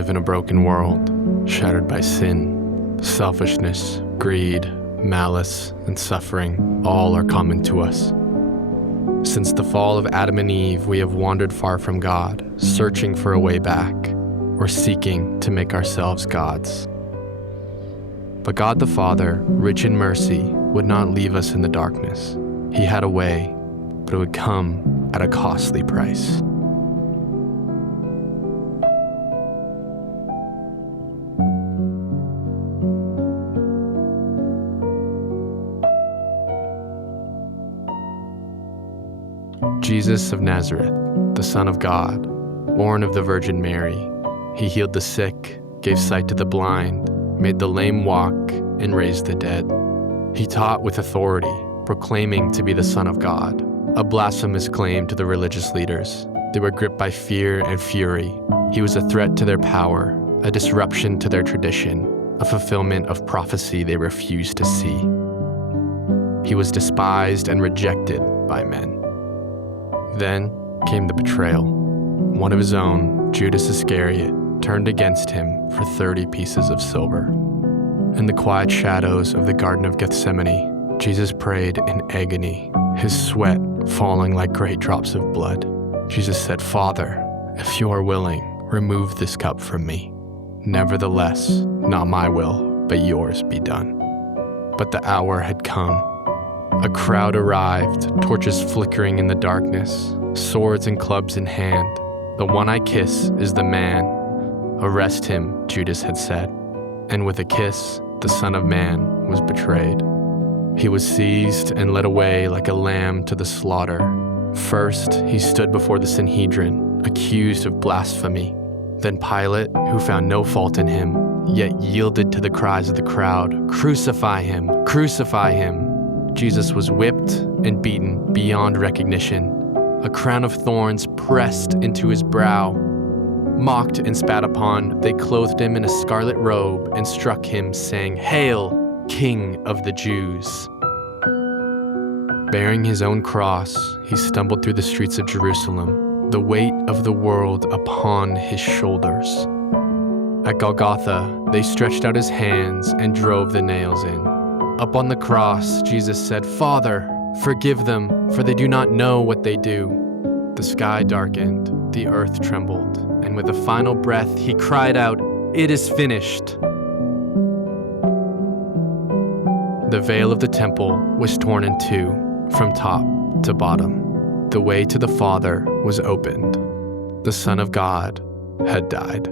live in a broken world, shattered by sin. Selfishness, greed, malice, and suffering all are common to us. Since the fall of Adam and Eve, we have wandered far from God, searching for a way back, or seeking to make ourselves gods. But God the Father, rich in mercy, would not leave us in the darkness. He had a way, but it would come at a costly price. Jesus of Nazareth, the Son of God, born of the Virgin Mary, he healed the sick, gave sight to the blind, made the lame walk, and raised the dead. He taught with authority, proclaiming to be the Son of God, a blasphemous claim to the religious leaders. They were gripped by fear and fury. He was a threat to their power, a disruption to their tradition, a fulfillment of prophecy they refused to see. He was despised and rejected by men. Then came the betrayal. One of his own, Judas Iscariot, turned against him for 30 pieces of silver. In the quiet shadows of the Garden of Gethsemane, Jesus prayed in agony, his sweat falling like great drops of blood. Jesus said, "Father, if you are willing, remove this cup from me. Nevertheless, not my will, but yours be done." But the hour had come. A crowd arrived, torches flickering in the darkness, swords and clubs in hand. "The one I kiss is the man. Arrest him," Judas had said. And with a kiss, the Son of Man was betrayed. He was seized and led away like a lamb to the slaughter. First, he stood before the Sanhedrin, accused of blasphemy. Then Pilate, who found no fault in him, yet yielded to the cries of the crowd, "Crucify him! Crucify him!" Jesus was whipped and beaten beyond recognition. A crown of thorns pressed into his brow. Mocked and spat upon, they clothed him in a scarlet robe and struck him, saying, "Hail, King of the Jews!" Bearing his own cross, he stumbled through the streets of Jerusalem, the weight of the world upon his shoulders. At Golgotha, they stretched out his hands and drove the nails in. Up on the cross, Jesus said, "Father, forgive them, for they do not know what they do." The sky darkened, the earth trembled, and with a final breath, he cried out, "It is finished." The veil of the temple was torn in two, from top to bottom. The way to the Father was opened. The Son of God had died.